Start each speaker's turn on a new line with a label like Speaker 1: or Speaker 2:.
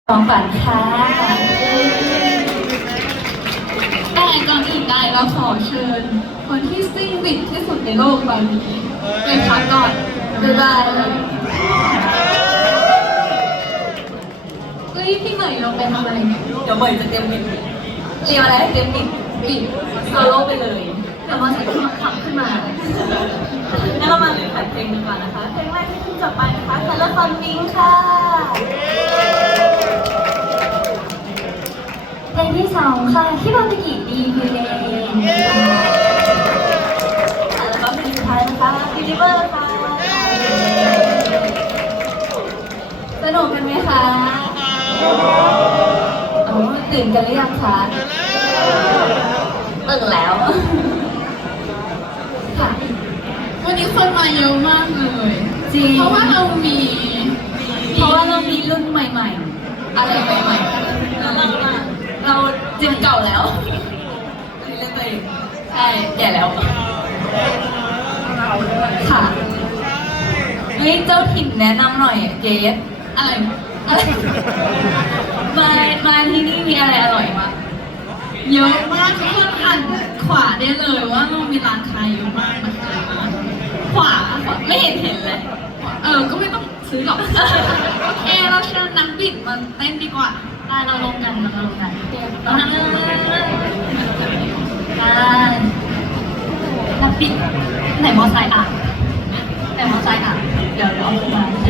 Speaker 1: ของฝันค่ะ
Speaker 2: แต่ก่อนอื่นใดเราขอเชิญคนที่ซิ่งบิดที่สุดในโลกใบนี้ไปพักก่อนบ๊ายบายเฮ้ยพี่ใหม่เราไปทำอะไรเนี่ย
Speaker 1: เดี๋ยวเหมยจะเตรียมบิดเตรียมอะไรให้เตรียมบิด
Speaker 2: บิด
Speaker 1: โซโล่ไปเลยเดี๋ยวมาใส่เครื่องขับขึ้นมางั้นเรามาเรียนขัดเพลงกันก่อนนะคะเพลงแรกที่ขึ้นจบไปนะคะคาร์ลคอนวิงค่ะเพลงที่สองค่ะคิบาตะกิดีคือเลนแล้วก็เพลงสุดท้ายนะคะฟิลิเบอร์ค่ะสนุกกันไหมคะตื่นกันหรือยังคะตื่นแล้วค่ะ
Speaker 2: วันนี้คนมาเยอะมากเลย
Speaker 1: จริง
Speaker 2: เพราะว่าเรามี
Speaker 1: รุ่นใหม่ๆอะไรใหม่ๆเราจิมเก่าแล้วอันนี้เล่นตัวเองใช่แก่แล้วค่ะเฮ้ยเจ้าถิ่นแนะนำหน่อยเกส
Speaker 2: อะไร
Speaker 1: มาที่นี่มีอะไรอร่อยมาก
Speaker 2: เยอะมากทุกคนหันขวาได้เลยว่าเรามีร้านค้าเยอะมากนะคะขวา
Speaker 1: ไม่เห็นเลย
Speaker 2: ก็ไม่ต้องซื้อหรอกโอเคเราเชิญนักบิดมาเต้นดีกว่า
Speaker 1: เราลงกันเรานักบิดไหนมอไซค์อ่ะเดี๋ยวเอามา